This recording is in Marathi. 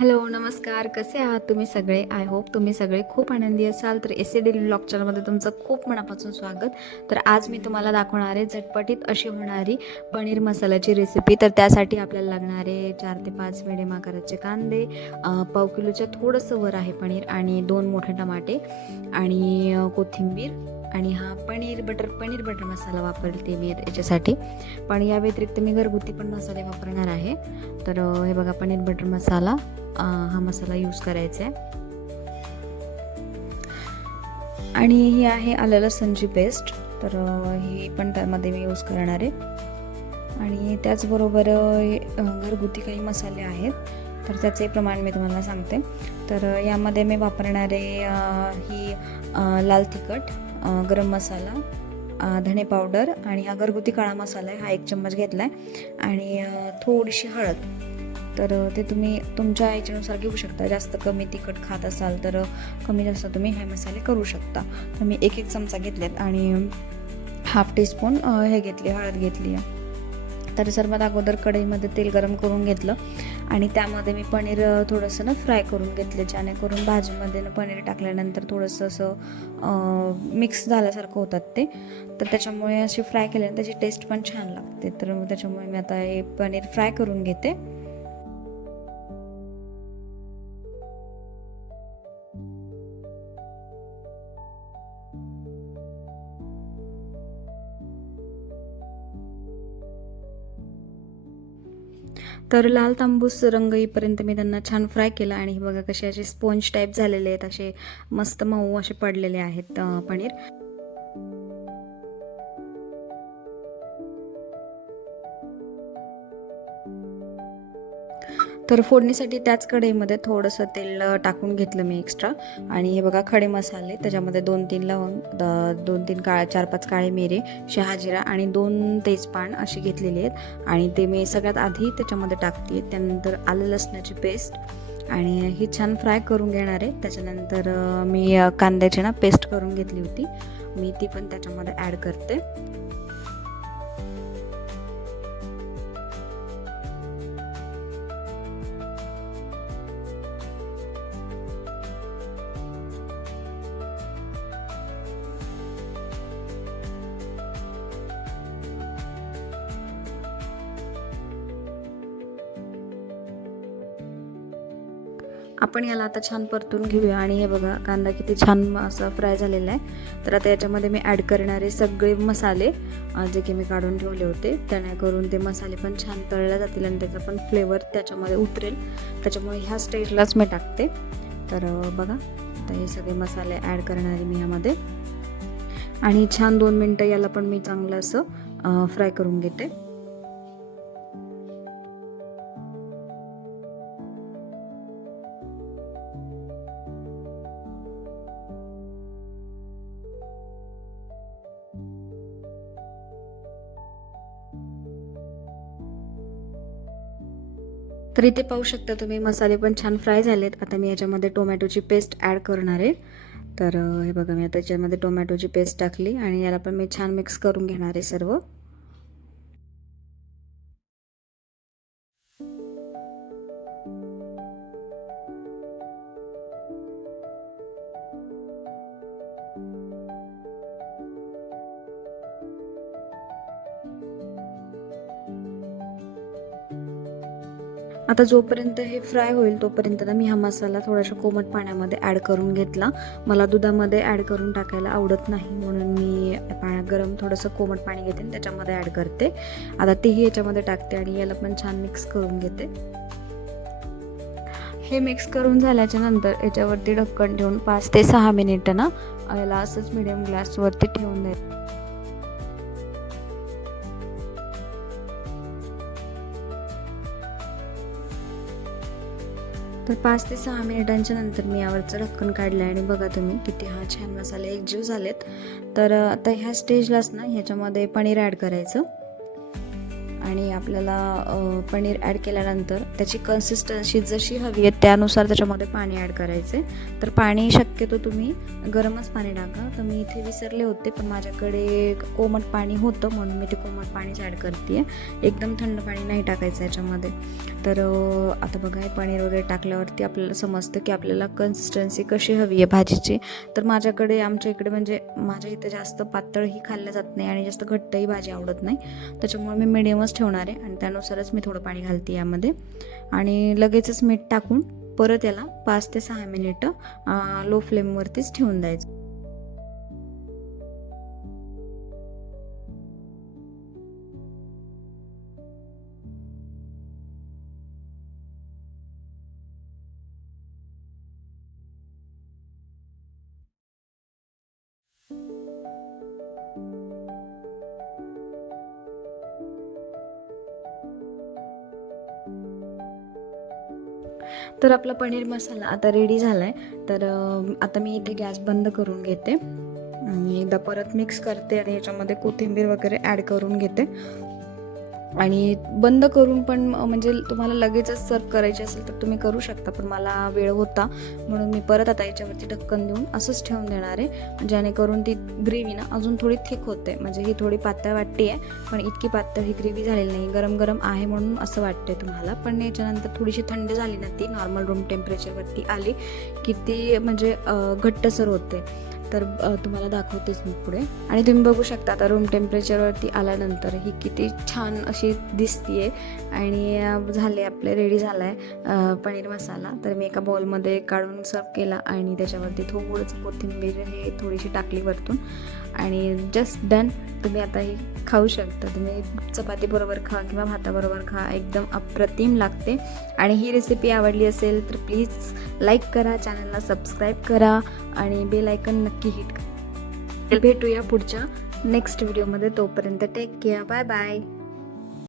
हॅलो, नमस्कार. कसे आहात तुम्ही सगळे? आय होप तुम्ही सगळे खूप आनंदी असाल. तर एस डेली व्लॉग चॅनलमध्ये तुमचं खूप मनापासून स्वागत. तर आज मी तुम्हाला दाखवणार आहे झटपटीत अशी होणारी पनीर मसाल्याची रेसिपी. तर त्यासाठी आपल्याला लागणारे 4 ते 5 मिडियम आकाराचे कांदे, पाव किलोच्या थोडंसं वर आहे पनीर आणि 2 मोठे टमाटे आणि कोथिंबीर आणि हा पनीर बटर मसाला वापरते मी याच्यासाठी. पण या व्यतिरिक्त मी घरगुती पण मसाले वापरणार आहे. तर हे बघा, पनीर बटर मसाला, हा मसाला यूज करायचा आहे. आणि ही आहे आलं लसूणची पेस्ट, तर ही पण त्यामध्ये मी यूज करणार आहे. आणि त्याचबरोबर घरगुती काही मसाले आहेत, तर त्याचे प्रमाण मी तुम्हाला सांगते. तर यामध्ये मी वापरणारे ही लाल तिखट, गरम मसाला, धणे पावडर आणि हा घरगुती काळा मसाला आहे, हा 1 चम्मच घेतला आहे. आणि थोडीशी हळद. तर ते तुम्ही तुमच्या याच्यानुसार घेऊ शकता. जास्त कमी तिखट खात असाल तर कमी जास्त तुम्ही हे मसाले करू शकता. तर मी 1 चमचा घेतलेत आणि हाफ टीस्पून हे घेतली, हळद घेतली आहे. तर सर्वात अगोदर कढईमध्ये तेल गरम करून घेतलं आणि त्यामध्ये मी पनीर थोडंसं फ्राय करून घेतले, जेणेकरून भाजीमध्ये पनीर टाकल्यानंतर थोडंसं असं मिक्स झाल्यासारखं होतात ते. तर त्याच्यामुळे अशी फ्राय केल्याने त्याची टेस्ट पण छान लागते. तर त्याच्यामुळे मी आता हे पनीर फ्राय करून घेते. तर लाल तांबूस रंग येईपर्यंत मी त्यांना छान फ्राय केलं आणि बघा कसे असे स्पॉन्ज टाईप झालेले आहेत, असे मस्त मऊ असे पडलेले आहेत पनीर. तर फोडणीसाठी त्याच कढईमध्ये थोडंसं तेल टाकून घेतलं मी एक्स्ट्रा. आणि हे बघा, खडे मसाले त्याच्यामध्ये 2-3 लवंग, 2-3 4-5 काळे मिरे, शहाजिरा आणि 2 तेजपान अशी घेतलेली आहेत. आणि ते मी सगळ्यात आधी त्याच्यामध्ये टाकते. त्यानंतर आलं लसणाची पेस्ट आणि ही छान फ्राय करून घेणार आहे. त्याच्यानंतर मी कांद्याची पेस्ट करून घेतली होती, मी ती पण त्याच्यामध्ये ॲड करते. आपण याला आता छान परतून घेऊया. आणि हे बघा, कांदा किती छान असा फ्राय झालेला आहे. तर आता याच्यामध्ये मी ॲड करणारे सगळे मसाले जे की मी काढून ठेवले होते, त्याने ते मसाले पण छान तळले जातील आणि त्याचा पण फ्लेवर त्याच्यामध्ये उतरेल. त्याच्यामुळे ह्या स्टेजलाच मी टाकते. तर बघा, आता हे सगळे मसाले ॲड करणारे मी यामध्ये आणि छान 2 मिनटं याला पण मी चांगलं असं फ्राय करून घेते. तर इथे पाहू शकता तुम्ही, मसाले पण छान फ्राय झालेत. आता मी याच्यामध्ये टोमॅटोची पेस्ट ॲड करणार आहे. तर हे बघा, मी आता याच्यामध्ये टोमॅटोची पेस्ट टाकली आणि याला पण मी छान मिक्स करून घेणार आहे सर्व. आता जोपर्यंत हे फ्राय होईल तोपर्यंत मी हा मसाला थोडासा कोमट पाण्यामध्ये ॲड करून घेतला. मला दुधामध्ये ॲड करून टाकायला आवडत नाही, म्हणून मी गरम थोडंसं कोमट पाणी घेते आणि त्याच्यामध्ये ॲड करते. आता तेही याच्यामध्ये टाकते आणि याला पण छान मिक्स करून घेते. हे मिक्स करून झाल्याच्या नंतर याच्यावरती ढक्कन ठेवून 5 ते 6 मिनिटं याला असंच मिडियम गॅसवरती ठेवून द्यायचं. तर 5 ते 6 मिनिटांच्या नंतर मी यावरचं ढक्कन काढलं आणि बघा तुम्ही किती छान मसाले एकजीव झालेत. तर आता ह्या स्टेजलाच ह्याच्यामध्ये पनीर ॲड करायचं आणि आपल्याला पनीर ॲड केल्यानंतर त्याची कन्सिस्टन्सी जशी हवी आहे त्यानुसार त्याच्यामध्ये पाणी ॲड करायचे. तर पाणी शक्यतो तुम्ही गरमच पाणी टाका. तर मी इथे विसरले होते, पण माझ्याकडे कोमट पाणी होतं म्हणून मी ते कोमट पाणीच ॲड करते आहे. एकदम थंड पाणी नाही टाकायचं याच्यामध्ये. तर आता बघा, हे पनीर वगैरे टाकल्यावरती आपल्याला समजतं की आपल्याला कन्सिस्टन्सी कशी हवी आहे भाजीची. तर आमच्या इकडे म्हणजे माझ्या इथे जास्त पातळही खाल्लं जात नाही आणि जास्त घट्टही भाजी आवडत नाही. त्याच्यामुळे मी मिडियमच ठेवणार आहे आणि त्यानुसारच मी थोडं पाणी घालते यामध्ये. आणि लगेचच मीठ टाकून परत याला 5 ते 6 मिनिटं लो फ्लेमवरतीच ठेवून द्यायचं. तर आपला पनीर मसाला आता रेडी झाला आहे. तर आता मी इथे गॅस बंद करून घेते आणि एकदा परत मिक्स करते आणि याच्यामध्ये कोथिंबीर वगैरे ॲड करून घेते. आणि बंद करून पण म्हणजे तुम्हाला लगेचच सर्व करायची असेल तर तुम्ही करू शकता, पण मला वेळ होता म्हणून मी परत आता याच्यावरती ढक्कन देऊन असंच ठेवून देणार आहे, जेणेकरून ती ग्रेव्ही ना अजून थोडी थिक होते. म्हणजे ही थोडी पातळ वाटते आहे, पण इतकी पातळ ही ग्रेव्ही झालेली नाही. गरम गरम आहे म्हणून असं वाटते तुम्हाला, पण याच्यानंतर थोडीशी थंड झाली ना, ती नॉर्मल रूम टेम्परेचरवरती आली की ती म्हणजे घट्टसर होते. तर तुम्हाला दाखवतेच मी पुढे. आणि तुम्ही बघू शकता आता रूम टेम्परेचरवरती आल्यानंतर ही किती छान अशी दिसतीये. आणि झाले आपले, रेडी झाला आहे पनीर मसाला. तर मी एका बाउलमध्ये काढून सर्व केला आणि त्याच्यावरती थोडंसं कोथिंबीर हे थोडीशी टाकली वरतून आणि जस्ट डन. तुम्ही आता ही खाऊ शकता. तुम्ही चपातीबरोबर खा किंवा भाताबरोबर खा, एकदम अप्रतिम लागते. आणि ही रेसिपी आवडली असेल तर प्लीज लाईक करा, चॅनलला सबस्क्राईब करा आणि बेल आयकन नक्की हिट करा. भेटूया पुढच्या नेक्स्ट व्हिडिओमध्ये. तोपर्यंत टेक केअर, बाय बाय.